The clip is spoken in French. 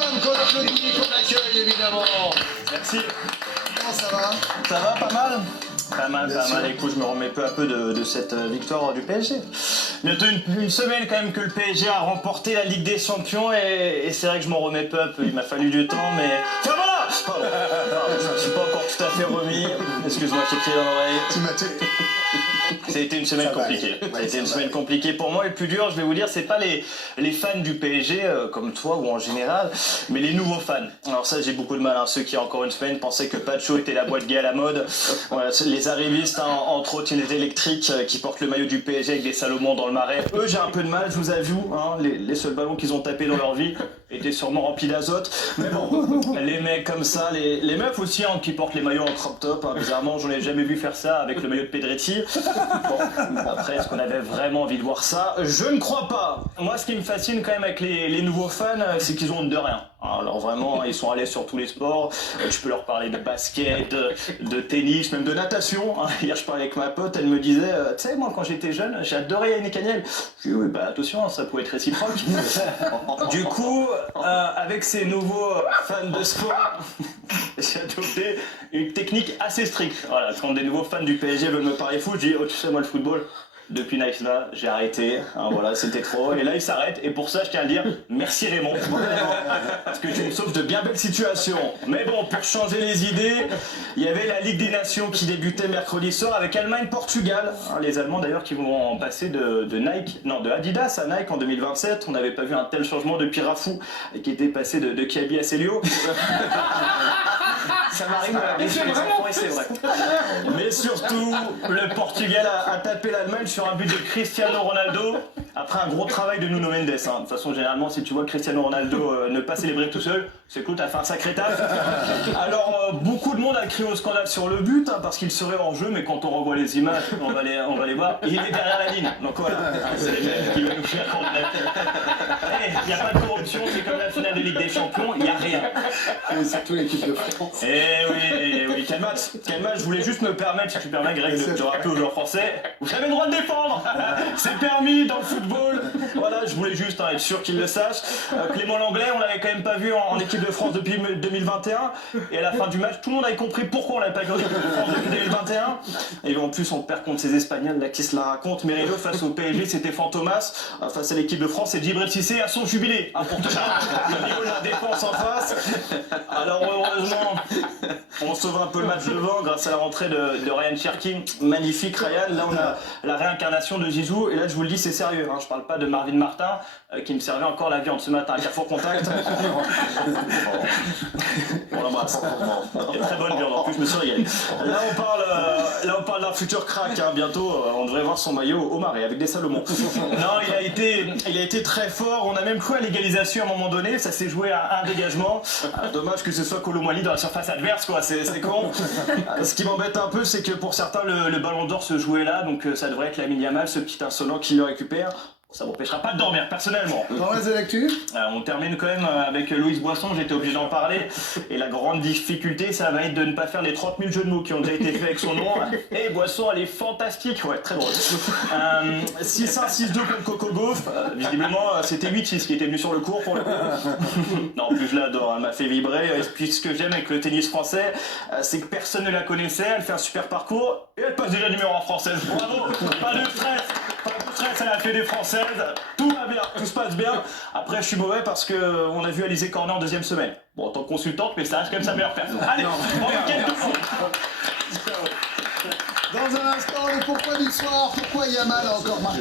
Thuram qu'on applaudit, qu'on accueille évidemment. Merci. Comment ça va? Ça va, pas mal? Pas mal, Bien pas sûr. mal. Écoute, je me remets peu à peu de cette victoire du PSG. Bientôt une semaine quand même que le PSG a remporté la Ligue des Champions et c'est vrai que je m'en remets peu à peu. Il m'a fallu du temps, mais... Tiens, voilà! Pardon. Je ne suis pas encore tout à fait remis. Excuse-moi, j'ai crié dans l'oreille. Tu m'as tué. Ça a été une semaine Ça va compliquée. aller. Ça a Ouais, été ça une va semaine aller. compliquée pour moi. Et le plus dur, je vais vous dire, c'est pas les fans du PSG comme toi ou en général, mais les nouveaux fans. Alors ça, j'ai beaucoup de mal. Ceux qui, encore une semaine, pensaient que Pacho était la boîte gay à la mode. Voilà, les arrivistes, entre autres, les électriques qui portent le maillot du PSG avec des Salomon dans le marais. Eux, j'ai un peu de mal, je vous avoue. Les seuls ballons qu'ils ont tapés dans leur vie étaient sûrement remplis d'azote. Mais bon, les mecs comme ça, les meufs aussi qui portent les maillots en crop top. Bizarrement, j'en ai jamais vu faire ça avec le maillot de Pedretti. Bon, après, est-ce qu'on avait vraiment envie de voir ça? Je ne crois pas. Moi, ce qui me fascine quand même avec les nouveaux fans, c'est qu'ils ont honte de rien. Alors vraiment, ils sont allés sur tous les sports. Je peux leur parler de basket, de tennis, même de natation. Hier, je parlais avec ma pote, elle me disait, tu sais, moi, quand j'étais jeune, j'ai adoré Yannick Agnel. Je lui ai dit, oui, bah attention, ça pouvait être réciproque. Du coup, avec ces nouveaux fans de sport, j'ai adopté une technique assez stricte. Voilà, quand des nouveaux fans du PSG veulent me parler foot, je dis, oh, tu sais, moi, le football, depuis Nice là, j'ai arrêté. Voilà, c'était trop. Et là, ils s'arrêtent. Et pour ça, je tiens à le dire, merci Raymond. Parce que tu me sauves de bien belles situations. Mais bon, pour changer les idées, il y avait la Ligue des Nations qui débutait mercredi soir avec Allemagne-Portugal. Les Allemands d'ailleurs qui vont passer de Adidas à Nike en 2027. On n'avait pas vu un tel changement depuis Rafou qui était passé de Kiabi à Célio. Ça m'arrive de la bouche, c'est vrai. Mais surtout, le Portugal a tapé l'Allemagne sur un but de Cristiano Ronaldo après un gros travail de Nuno Mendes. De toute façon, généralement, si tu vois Cristiano Ronaldo ne pas célébrer tout seul, c'est que t'as fait un sacré taf. Alors, beaucoup de monde a crié au scandale sur le but parce qu'il serait hors jeu, mais quand on revoit les images, on va les voir, il est derrière la ligne. Donc voilà, c'est les mecs qui veulent nous faire comprendre. Il n'y a pas de corruption, c'est comme la finale de Ligue des Champions, il n'y a rien. Et surtout l'équipe de France. Oui, quel match, je voulais juste me permettre, si tu permets Greg, de rappeler aux joueurs français, vous avez le droit de défendre, c'est permis dans le football, voilà, je voulais juste être sûr qu'ils le sachent. Clément Langlais, on l'avait quand même pas vu en équipe de France depuis 2021, et à la fin du match, tout le monde avait compris pourquoi on l'avait pas vu en équipe de France depuis 2021, et en plus on perd contre ces Espagnols là qui se la racontent. Merino face au PSG c'était Fantomas, face à l'équipe de France c'est Djibril Cissé à son jubilé, pour te dire le niveau de la défense en face. Alors heureusement, on sauve un peu le match devant grâce à la rentrée de Ryan Cherki. Magnifique Ryan, là on a la réincarnation de Zizou, et là je vous le dis c'est sérieux, je parle pas de Marvin Martin qui me servait encore la viande ce matin à Carrefour Contact. On l'embrasse. Et très bonne viande, en plus je me suis régalé. Là on parle d'un futur crack, bientôt on devrait voir son maillot au marais avec des Salomon. Non, il a été très fort, on a même cru à l'égalisation à un moment donné, ça s'est joué à un dégagement. Dommage que ce soit Colomwani dans la surface adverse, quoi, c'est con. Ce qui m'embête un peu, c'est que pour certains, le ballon d'or se jouait là, donc ça devrait être Lamine Yamal, ce petit insolent qui le récupère. Ça m'empêchera pas de dormir, personnellement. Dans les actus, On termine quand même avec Louise Boisson, j'étais obligé d'en parler. Et la grande difficulté, ça va être de ne pas faire les 30 000 jeux de mots qui ont déjà été faits avec son nom. Et Boisson, elle est fantastique, ouais, très drôle. 6-1-6-2 contre Coco Gauff. Visiblement, c'était 8-6 qui était venu sur le cours pour le coup. Non, en plus je l'adore, elle m'a fait vibrer. Et puis ce que j'aime avec le tennis français, c'est que personne ne la connaissait, elle fait un super parcours et elle passe déjà numéro 1 française. Bravo, pas de stress. Elle a fait des Françaises, tout va bien, tout se passe bien. Après, je suis mauvais parce qu'on a vu Alizé Cornet en deuxième semaine. Bon, en tant que consultante, mais ça reste quand même sa meilleure personne. Allez, bon week-end tout le monde. dans un instant, le pourquoi du soir, pourquoi Yamal a encore marqué.